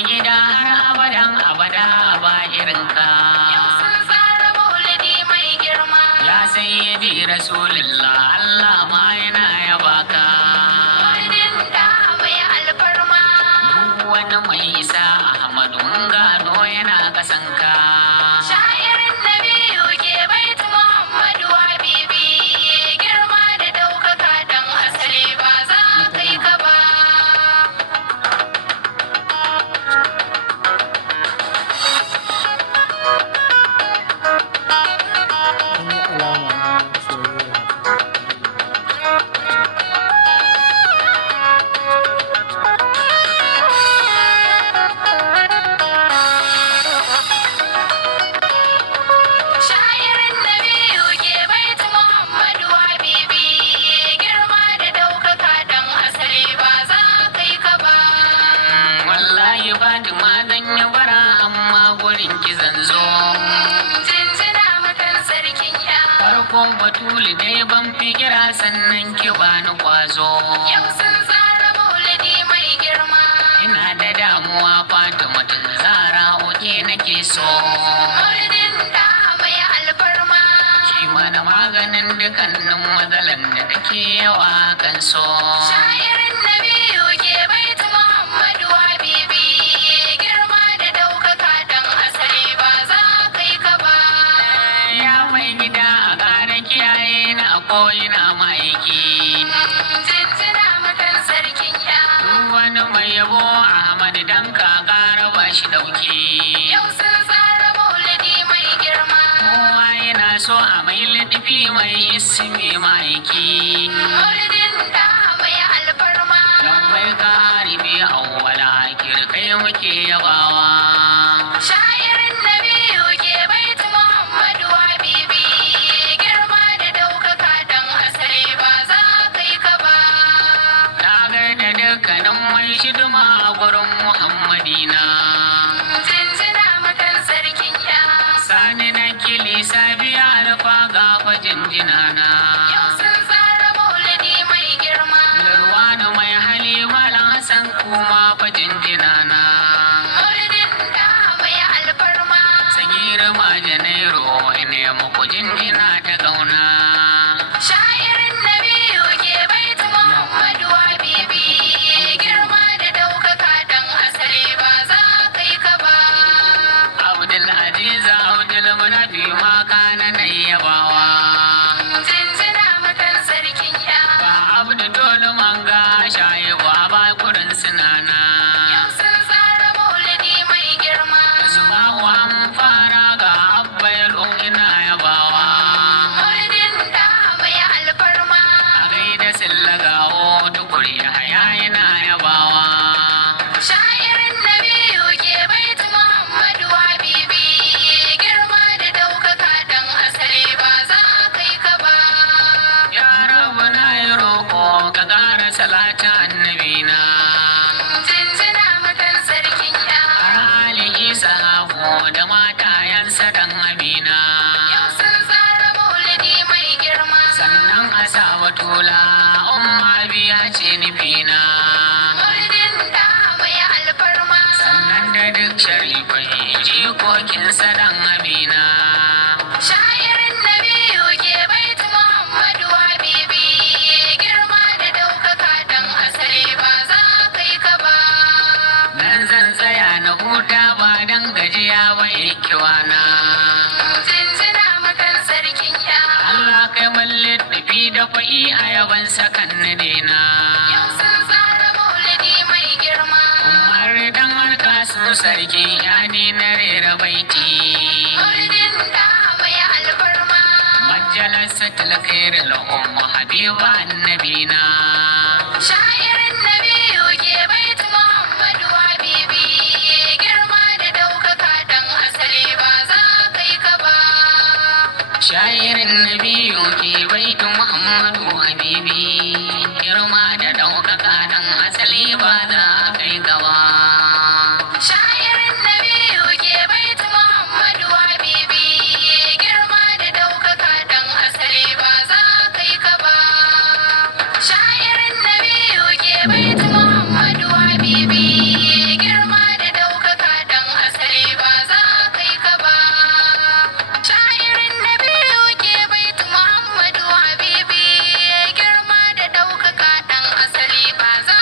mai gida har abadan abada ba irinka. Yau sun tsara maulidi mai girma. Ya sayyidi Rasulullah Allah ma yana yaba ka. Maulidin da mai alfarma. Duk wani mai isa Ahmadu mun gano yana kasanka. Sha'irin Nabiyu ke baitu Muhammadu Habibi. Girma da ɗaukaka dan asali ba za kai ka ba. An yi alama na soyayya. Sha'irin Nabiyu ke baitu Muhammadu Habibi. Girma da ɗaukaka dan asali ba za kai ka ba. Wallahi Fatima zan yi bara amma gurin ki zan zo. Jinjina makan sarkin ya. Farko batuli dai ban fikira sannan ki bani kwazo. Yau sun tsara maulidi mai girma. Ina da damuwa Fatima tun zara oke nake so. Maulidin da mai alfarma. Shi mana maganin dukkanin matsalan da take yawa kan so. Sha'irin Nabiyu ke baitu Muhammadu Habibi. Girma da ɗaukaka dan asali ba za kai ka ba. Ya mai gida a ƙara kiyaye na a ko'ina ma'aiki. Jinjina makan sarkin ya. Duk wani mai yabo Ahmad dan ka ƙara ba shi ɗauki. Yau sun tsara maulidi mai girma. Kowa yana so a mai littafi mai ismi ma'aiki. Maulidin da mai alfarma. Lambai ƙari bi awwala kirkai muke yabawa. Sha'irin Nabiyu ke baitu Muhammadu Habibi. Girma da ɗaukaka dan asali ba za kai ka ba. Na gaida dukkanin mai shidima a gurin Muhammadina. Jinjina makan sarkin ya. Sani na kilisa biya alfa gafa jinjina na. Yau sun tsara maulidi mai girma. Lurwani mai hali malam Hassan kuma fa jinjina na. Maulidin da mai alfarma. Sagir ma Janairu ne muku jinjina ta gauna. Sha'irin Nabiyu ke baitu Muhammadu Habibi. Girma da ɗaukaka dan asali ba za kai ka ba. Abdul Aziz Abdul Munafi ma kana na yabawa. Jinjina makan sarkin ya. Ba Abdu Tolu manga shayi ba kurin sinana. Yau sun tsara maulidi mai girma. Zuma an fara ga abba yalo ina yabawa. Maulidin da mai alfarma. A gaida sillagawo tukuri haya ina yabawa. Sha'irin Nabiyu ke baitu Muhammadu Habibi. Girma da ɗaukaka dan asali ba za kai ka ba. Ya rabu na yi roƙo ka ƙara salata annabina. Jinjina makan sarkin ya. Har hali isa da matayensa dan amina. Yau sun tsara maulidi mai girma. Sannan a sa batula umma biya ce nufina. Maulidin da mai alfarma. Sannan da duk sharifai jikokinsa dan amina. Sha'irin Nabiyu ke baitu Muhammadu Habibi. Girma da ɗaukaka dan asali ba za kai ka ba. Nan zan tsaya na huta ba dan gajiya ba ikiwana. Jinjina makan sarkin ya. Allah kai malle tafi da fa'i a yaban sakan na dena. Yau sun tsara maulidi mai girma. Umar dan alkasun sarki ya ni na rera baiti. Maulidin da mai alfarma. Majalasa talakair al'umma habiba annabina. Sha'irin Nabiyu ke baitu Muhammadu Habibi. Girma da ɗaukaka dan asali ba za kai ka ba. Sha'irin nabiyu ke baitu Muhammadu Habibi. Girma da ɗaukaka dan asali ba za kai gaba. Sha'irin Nabiyu ke baitu Muhammadu Habibi. Girma da ɗaukaka dan asali ba za kai ka ba. Sha'irin Nabiyu ke baitu Muhammadu Habibi. Girma da ɗaukaka asali ba za